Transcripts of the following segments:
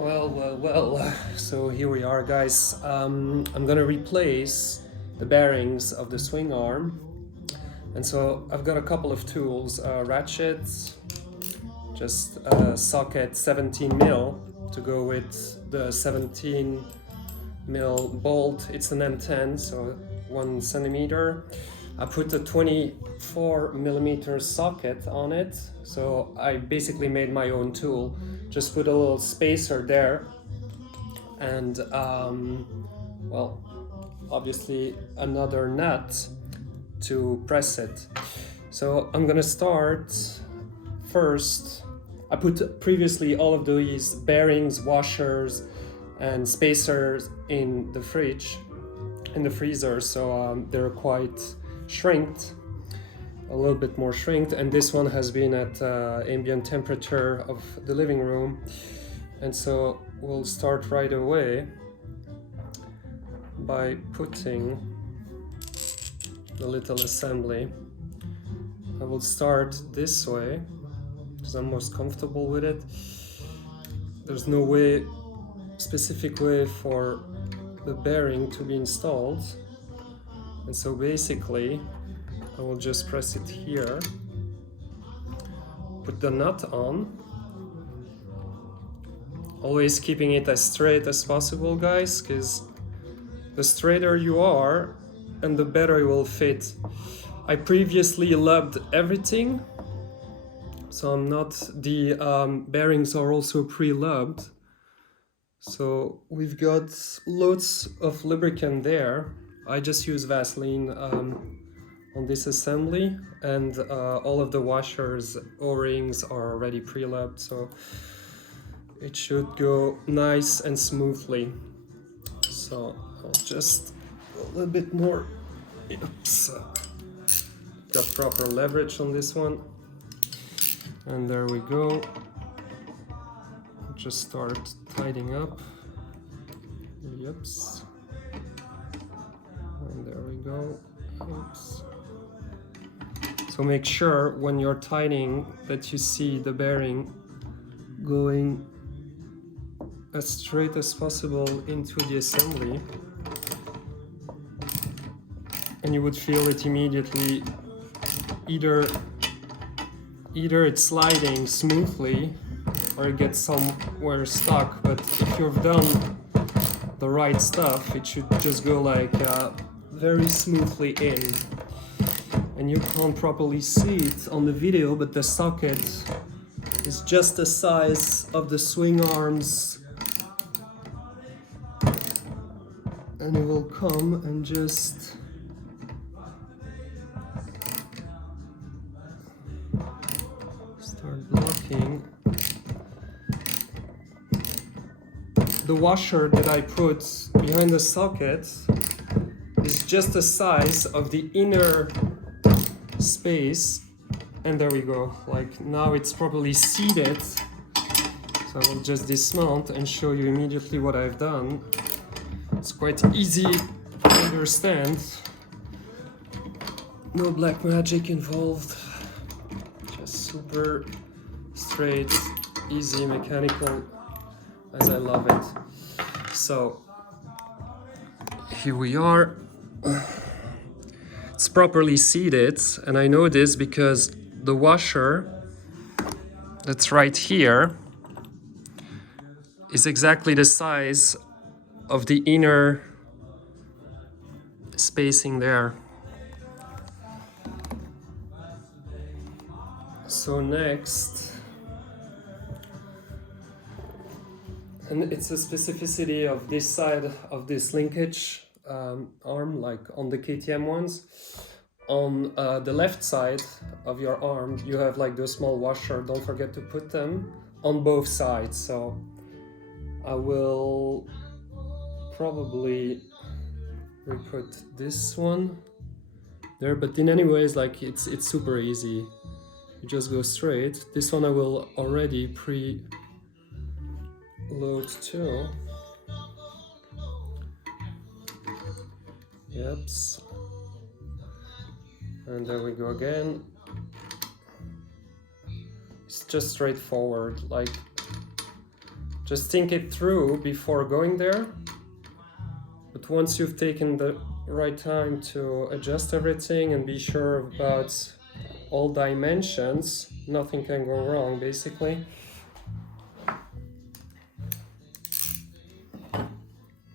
Well. So here we are, guys. I'm gonna replace the bearings of the swing arm. And so I've got a couple of tools, ratchets, just a socket 17 mil to go with the 17 mil bolt. It's an M10, so 1 centimeter. I put a 24 millimeter socket on it, so I basically made my own tool. Just put a little spacer there, and well, obviously another nut to press it. So I'm gonna start first. I put previously all of these bearings, washers, and spacers in the freezer, so they're quite shrinked, a little bit more shrinked, and this one has been at ambient temperature of the living room. And so we'll start right away by putting the little assembly. I will start this way because I'm most comfortable with it. There's no specific way for the bearing to be installed, and so basically I will just press it here, put the nut on, always keeping it as straight as possible, guys, because the straighter you are and the better it will fit. I previously lubbed everything, so the bearings are also pre-lubbed. So we've got loads of lubricant there. I just use Vaseline on this assembly, and all of the washers, O-rings are already pre-lubbed, so it should go nice and smoothly. So I'll just a little bit more. Oops. Got proper leverage on this one, and there we go. Just start tightening up. Oops. And there we go. Oops. So make sure when you're tightening that you see the bearing going as straight as possible into the assembly, and you would feel it immediately. Either it's sliding smoothly or it gets somewhere stuck, but if you've done the right stuff, it should just go like very smoothly in. And you can't properly see it on the video, but the socket is just the size of the swing arms, and it will come and just start blocking. The washer that I put behind the socket is just the size of the inner space, and there we go. Like now it's properly seated. So I will just dismount and show you immediately what I've done. It's quite easy to understand. No black magic involved. Just super straight, easy, mechanical, as I love it. So here we are. It's properly seated, and I know this because the washer that's right here is exactly the size of the inner spacing there. So next, and it's a specificity of this side of this linkage arm, like on the KTM ones. On the left side of your arm, you have like those small washer. Don't forget to put them on both sides. So I will probably re-put this one there, but in any ways, like it's super easy. You just go straight. This one I will already pre-load too. Yeps. And there we go again. It's just straightforward, like Just think it through before going there. But once you've taken the right time to adjust everything and be sure about all dimensions, nothing can go wrong basically.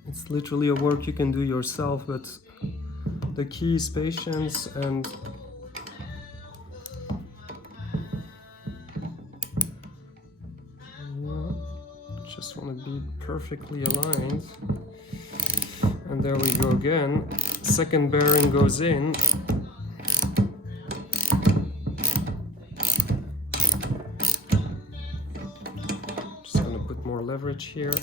It's literally a work you can do yourself, but the key is patience and just want to be perfectly aligned. And there we go again. Second bearing goes in. Just gonna put more leverage here.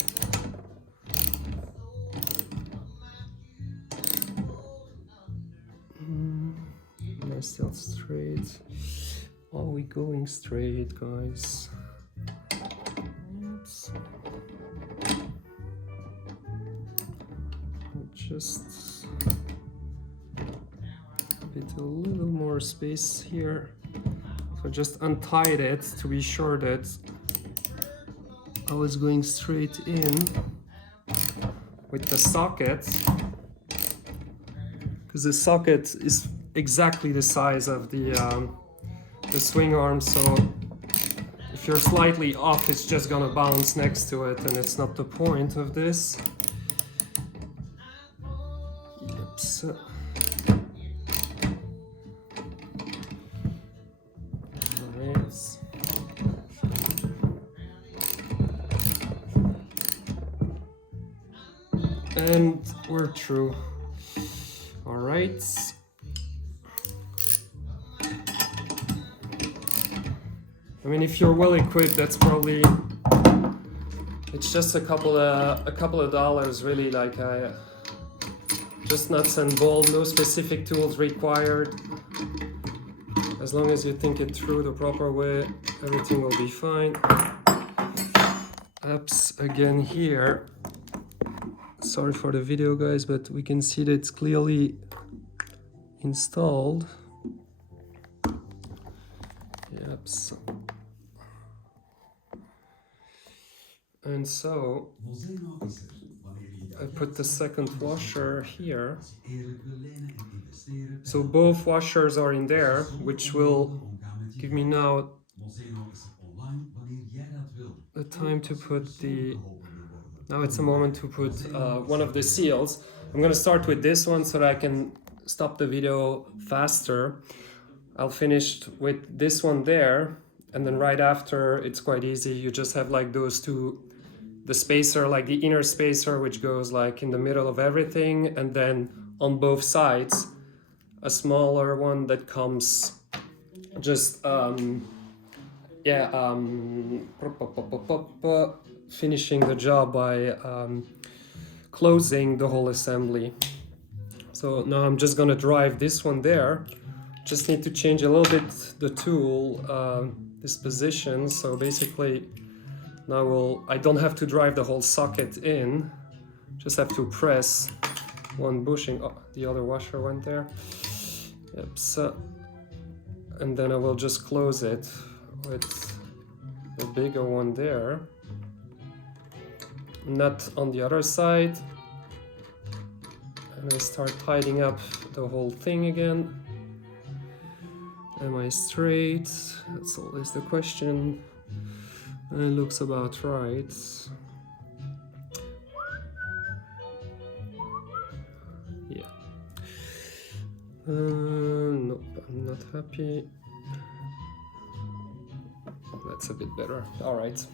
Am I still straight? Are we going straight, guys? Just a little more space here. So just untied it to be sure that I was going straight in with the socket, because the socket is exactly the size of the swing arm, so if you're slightly off, it's just gonna bounce next to it, and it's not the point of this. So nice. And we're through. All right. I mean, if you're well equipped, that's probably, it's just a couple of dollars, really. Like just nuts and bolts, no specific tools required. As long as you think it through the proper way, everything will be fine. Apps again here. Sorry for the video, guys, but we can see that it's clearly installed. Yep. And so I put the second washer here. So both washers are in there, which will give me now the time to put the... Now it's a moment to put one of the seals. I'm gonna start with this one so that I can stop the video faster. I'll finish with this one there, and then right after it's quite easy. You just have like those two, the spacer, like the inner spacer, which goes like in the middle of everything, and then on both sides a smaller one that comes just finishing the job by closing the whole assembly. So now I'm just gonna drive this one there. Just need to change a little bit the tool disposition. So basically now I don't have to drive the whole socket in, just have to press one bushing. Oh, the other washer went there. Yep. So, and then I will just close it with the bigger one there. Nut on the other side, and I start tidying up the whole thing again. Am I straight? That's always the question. It looks about right. Yeah. Nope, I'm not happy. That's a bit better. All right.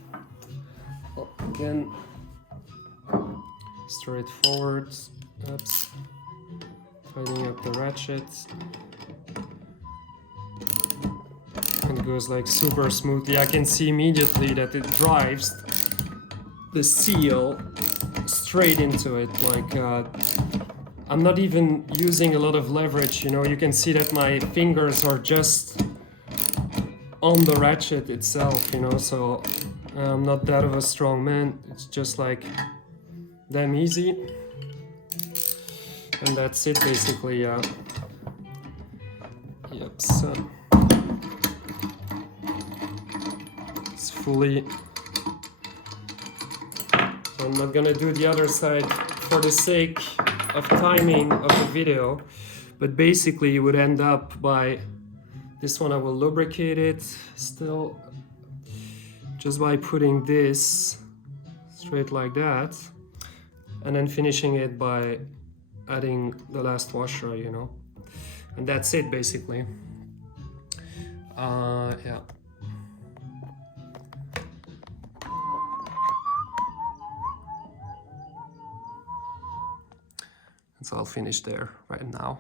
Well, again, straightforward. Oops. Tidying up the ratchets. And it goes like super smoothly. I can see immediately that it drives the seal straight into it. Like I'm not even using a lot of leverage, you know. You can see that my fingers are just on the ratchet itself, you know. So I'm not that of a strong man. It's just like damn easy. And that's it basically. Yep. So it's fully So I'm not gonna do the other side for the sake of timing of the video, but basically you would end up by, this one I will lubricate it still, just by putting this straight like that, and then finishing it by adding the last washer, you know, and that's it basically. Yeah. So I'll finish there right now.